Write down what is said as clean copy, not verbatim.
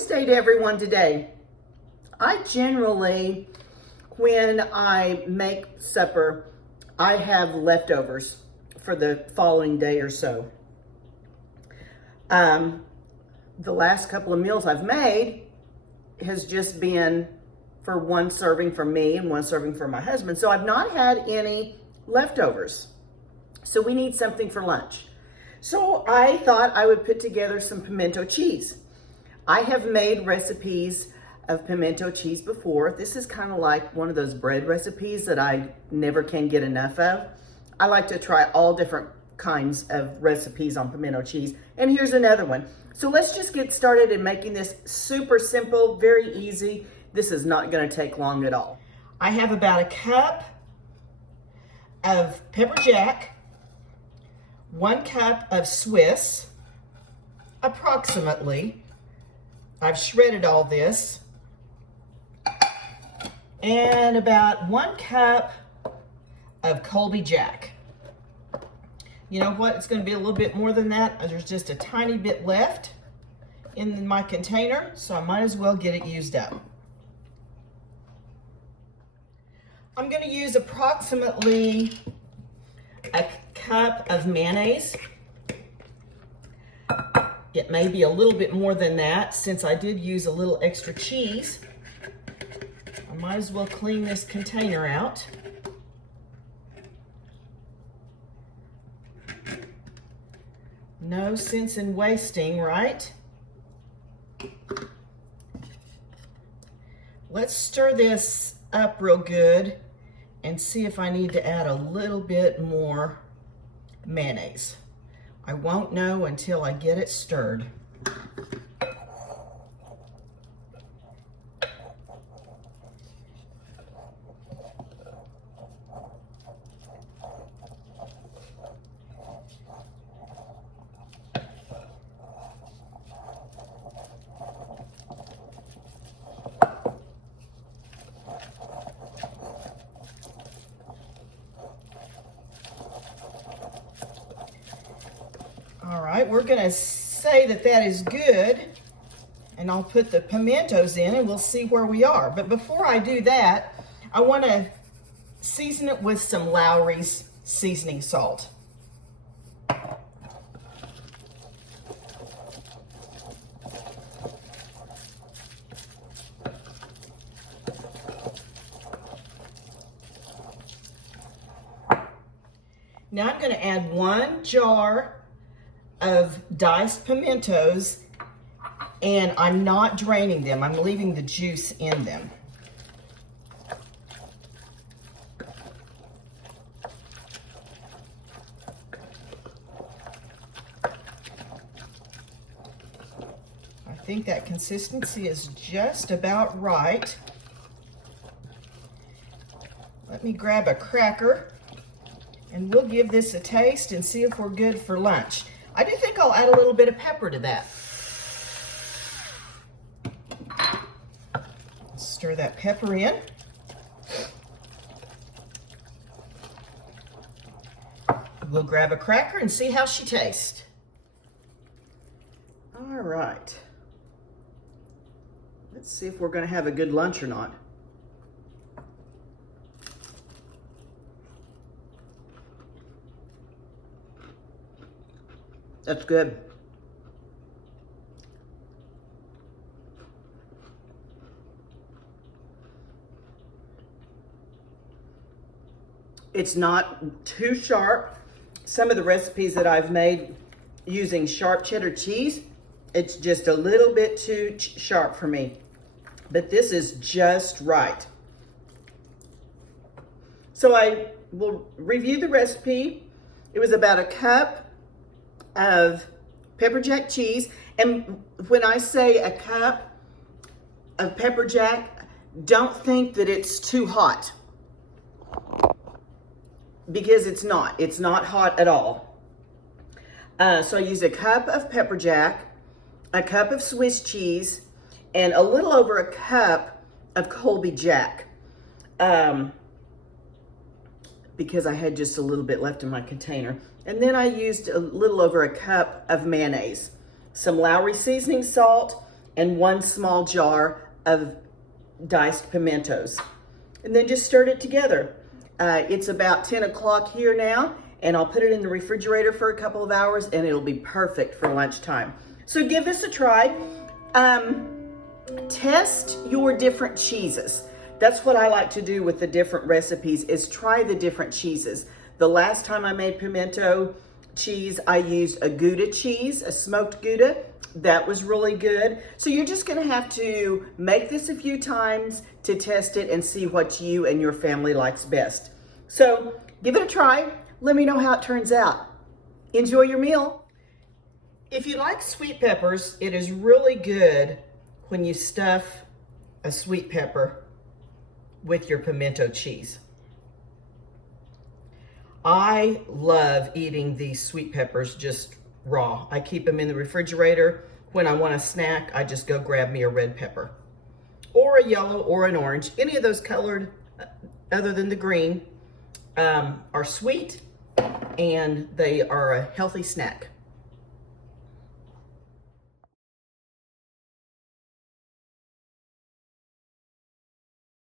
Wednesday to everyone today. I generally, when I make supper, I have leftovers for the following day or so. The last couple of meals I've made has just been for one serving for me and one serving for my husband. So I've not had any leftovers. So we need something for lunch. So I thought I would put together some pimento cheese. I have made recipes of pimento cheese before. This is kind of like one of those bread recipes that I never can get enough of. I like to try all different kinds of recipes on pimento cheese. And here's another one. So let's just get started in making this super simple, very easy. This is not going to take long at all. I have about a cup of pepper jack, 1 cup of Swiss, approximately. I've shredded all this. And about 1 cup of Colby Jack. You know what? It's going to be a little bit more than that. There's just a tiny bit left in my container, so I might as well get it used up. I'm going to use approximately a cup of mayonnaise. It may be a little bit more than that since I did use a little extra cheese. I might as well clean this container out. No sense in wasting, right? Let's stir this up real good and see if I need to add a little bit more mayonnaise. I won't know until I get it stirred. All right, we're gonna say that that is good, and I'll put the pimentos in and we'll see where we are. But before I do that, I wanna season it with some Lowry's seasoning salt. I Now I'm gonna add 1 jar of diced pimentos, and I'm not draining them. I'm leaving the juice in them. I think that consistency is just about right. Let me grab a cracker and we'll give this a taste and see if we're good for lunch. I do think I'll add a little bit of pepper to that. Stir that pepper in. We'll grab a cracker and see how she tastes. All right. Let's see if we're going to have a good lunch or not. That's good. It's not too sharp. Some of the recipes that I've made using sharp cheddar cheese, it's just a little bit too sharp for me. But this is just right. So I will review the recipe. It was about a cup of pepper jack cheese, and when I say a cup of pepper jack, don't think that it's too hot, because it's not hot at all. So I used a cup of pepper jack, a cup of Swiss cheese, and a little over a cup of Colby Jack, because I had just a little bit left in my container. And then I used a little over a cup of mayonnaise, some Lowry seasoning salt, and 1 small jar of diced pimentos. And then just stir it together. It's about 10 o'clock here now, and I'll put it in the refrigerator for a couple of hours, and it'll be perfect for lunchtime. So give this a try. Test your different cheeses. That's what I like to do with the different recipes, is try the different cheeses. The last time I made pimento cheese, I used a Gouda cheese, a smoked Gouda. That was really good. So you're just gonna have to make this a few times to test it and see what you and your family likes best. So give it a try. Let me know how it turns out. Enjoy your meal. If you like sweet peppers, it is really good when you stuff a sweet pepper with your pimento cheese. I love eating these sweet peppers just raw. I keep them in the refrigerator. When I want a snack, I just go grab me a red pepper or a yellow or an orange. Any of those colored, other than the green, are sweet, and they are a healthy snack.